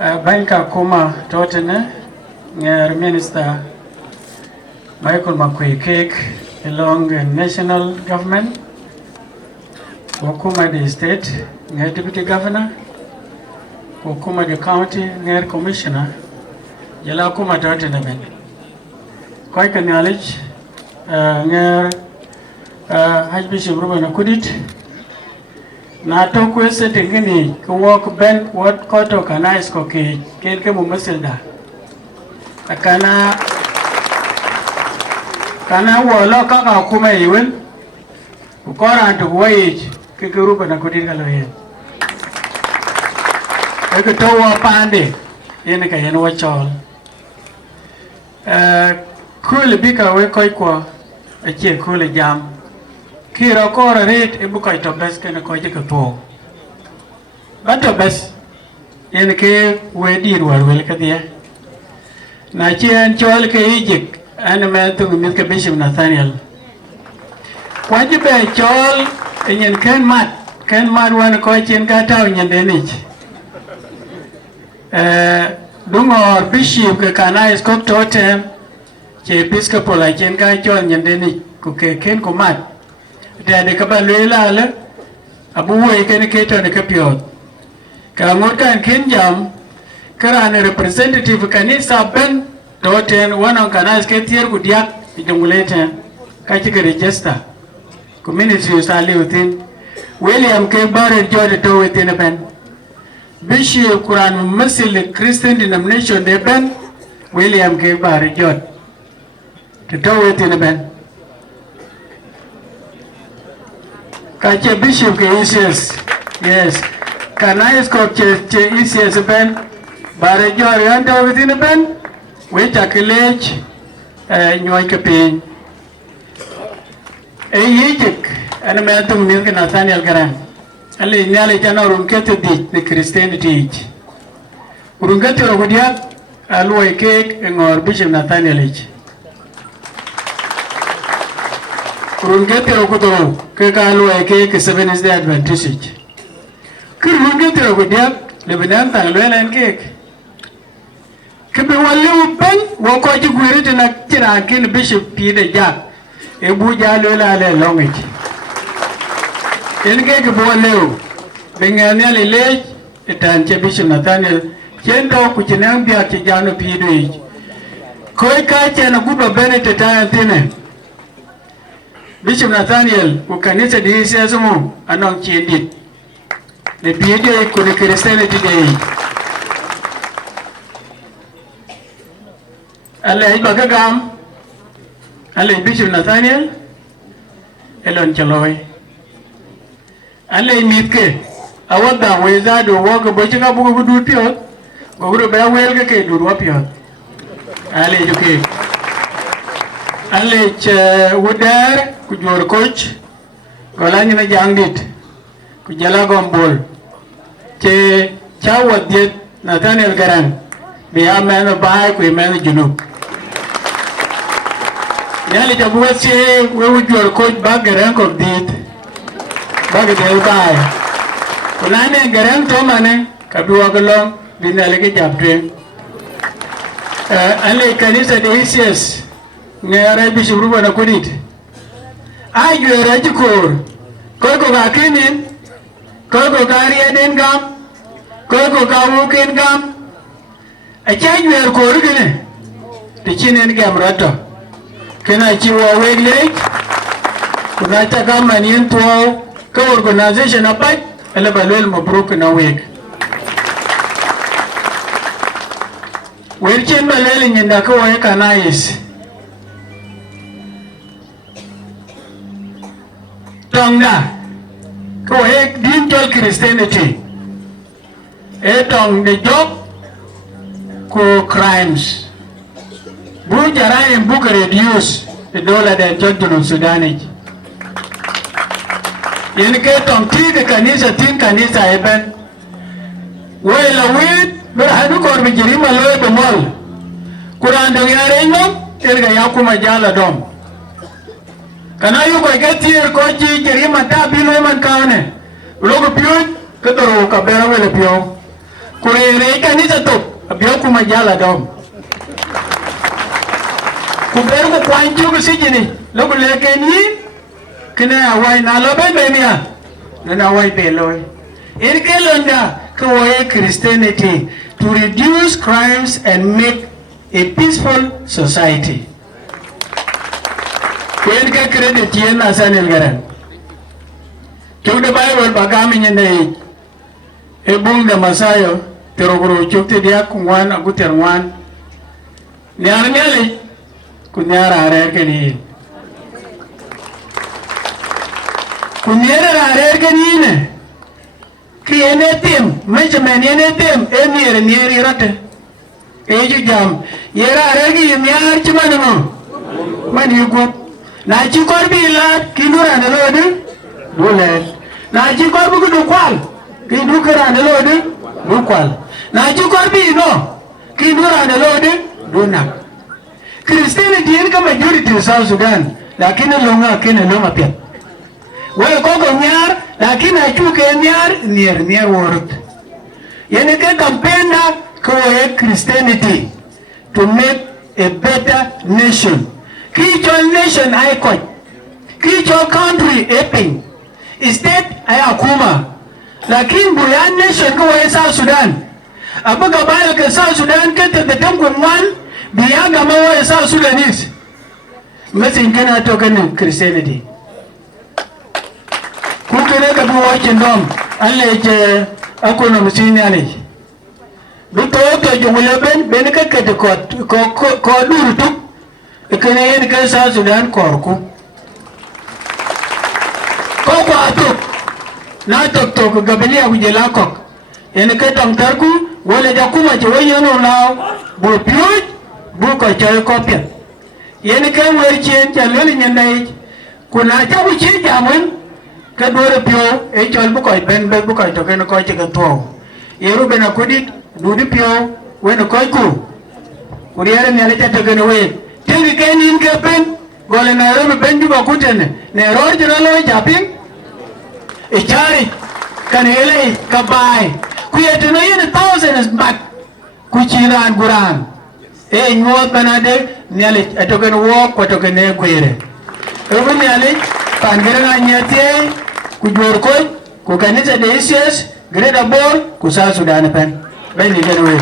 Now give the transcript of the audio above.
Banka kuma totene Minister Michael Makwei along the national government, Wakuma the state, deputy governor, Wakuma the county, commissioner, Yala kuma totene ben. Quite acknowledge Archbishop Ruben Akudit. Na to kwese tingini kuwok ben what koto kana isko ke mumasilda kana wolo kaka kuma iwen ukora antu wage ke Ruben Akudit kaloye eke to wa pande yene ka yene wachol kule bika we koi kwa achie kule jam Kira kora rate ebuka itobes kena koje kato. Batobes yen ke wedi ruar wel kadie. Na chien chol ke ijik ane metu mit ke Bishop Nathaniel. Kwaji be chol yen ken mat wan ko chien ka taw nyen denich. Dungor Bishop ke kana iskop totem che Episcopal a chien ka chol nyen denich ku ke ken ko mat. Dade kabalwela le abuwe kene keto ne kapiot ka ngorkan ken jam karane representative kanisa ben toten wana kanas ketier gudiak ijungulete kachike register community usali within William K. Barrett George to within ben Bishop Quran Muslim Christian denomination de ben William K. Barrett George to within ben Kache Bishop ke ECS, yes. Kanais ko che ECS ben, bare jori anta within ben, we chakelech nyoy ke pin. Yijik ana metum ni ke Nathaniel Garan. Ale nyale jana runkete di ni Christianity. Runkete rogodia alwe ke ngor Bishop Nathaniel ich. Rungete rokuto ke kalu ke Seventh Day Adventist. Ke rungete rokudia lebenan tang lelen ke. Ke be walu ben wo ko ji gwere na kira kin Bishop Pide ja. E bu ja lela le longich. En ke bo leo. Bengane le etan che Bishop Nathaniel kendo ku chinang bia ke jano Pide. Koi ka che na guba benete ta tine. Bishop Nathaniel kukanisa diisi azumu anong chindit ne biye ko ne Christianity day Allah ibagagam Allah Bishop Nathaniel elon chaloy Allah mitke awada weza do wogo bochika bugo dutio gogro ba welga ke durwa pio Allah juke Allah wudar kujur coach golanya na jangdit kujala gombol che chawa diet Nathaniel Garan biya meno baay ku meno junub yali jabuwa che we wujur coach bagaran ko diet bagadel baay kunane garan to mane kabiwa golong dinalege japtre ale kanisa de ICS ngere Bishop Ruben Akudit ayo rajikor koko gakinin koko gariya dengam koko gawukin gam achayo kor gine tichinen gamrato kena chiwa wegle kuna taka manien to ka organization apat ala balwel mabruk na weg werchen balel nyinda ko we kanais Tongda ko ek dinjal Christianity etong de job ko crimes bu jara en bu reduce the dollar de jodun Sudani yen ke tong ti de kanisa eben wela wit berhadu kor bijirima loe bemol Quran do yare nyom erga yakuma jala dom kana yu ko getier ko ji jerima ta bilo man kaune logo piu ke toro ka bera wele piu kurere kanisa to abiyo kuma jala dom kuberu ku kwanchu ku sijini loku lekeni kina awai na lobe benia na awai beloy irkelonda ko Christianity to reduce crimes and make a peaceful society. Kwen ka credit yen na sanil garan. Chuk the Bible bagami nyane e bung da masayo terogoro chuk te dia kungwan aguter wan. Nyar nyale kunyara are keni. Kunyara are keni ne. Ki enetim, measurement enetim enir rate. Eju jam yera are ki nyar chimano. Man yugo. Na chi korbi la kinura na lode dole na chi korbi ku kwal kinukara na lode du kwal na chi korbi no kinura na lode dona Christianity in ka majority in South Sudan lakini longa pia wewe koko nyar lakini achuke nyar world yani ke kampenda ko Christianity to make a better nation. Kichwa nation icon, kichwa country eping, state ayakuma, lakini buyan nation kwa South Sudan. Apa kabaya ke South Sudan ke tetetem kumwan biyaga mawa South Sudanese. Mesi ingena toka ni Christianity. Kukene kabu wachindom, aleje akuna msini ane. Buto oto jumule ben ka kete ko duru tuk. Ikene yen ke South Sudan korku. Koko atuk. Na tok gabilia kujela kok. Yen ke tong tarku wale jakuma chewe yeno lao bu piuj bu ko choy kopya. Yen ke werchen chalweli nyandai kuna chabu chi jamwen ke dore pio e chol bu ko ben bu ko to ken ko chike to. Yeru bena kudit dudi pio wen ko ku. Kuriere nyale chata ken we. Tingi keni inke pen, gole Nairobi pen juba kutene, Nairobi jiralo japin, ichari, kanele, kabai, kuyetino yene thousands back, kuchiran guran, nyuot banade, nyale, atoken walk, watoken kwere. Ewe nyale, pangere nga nyate, kujorkoj, kukanisa de ICS, Greater Bor, South Sudan pen, ben ni genwe.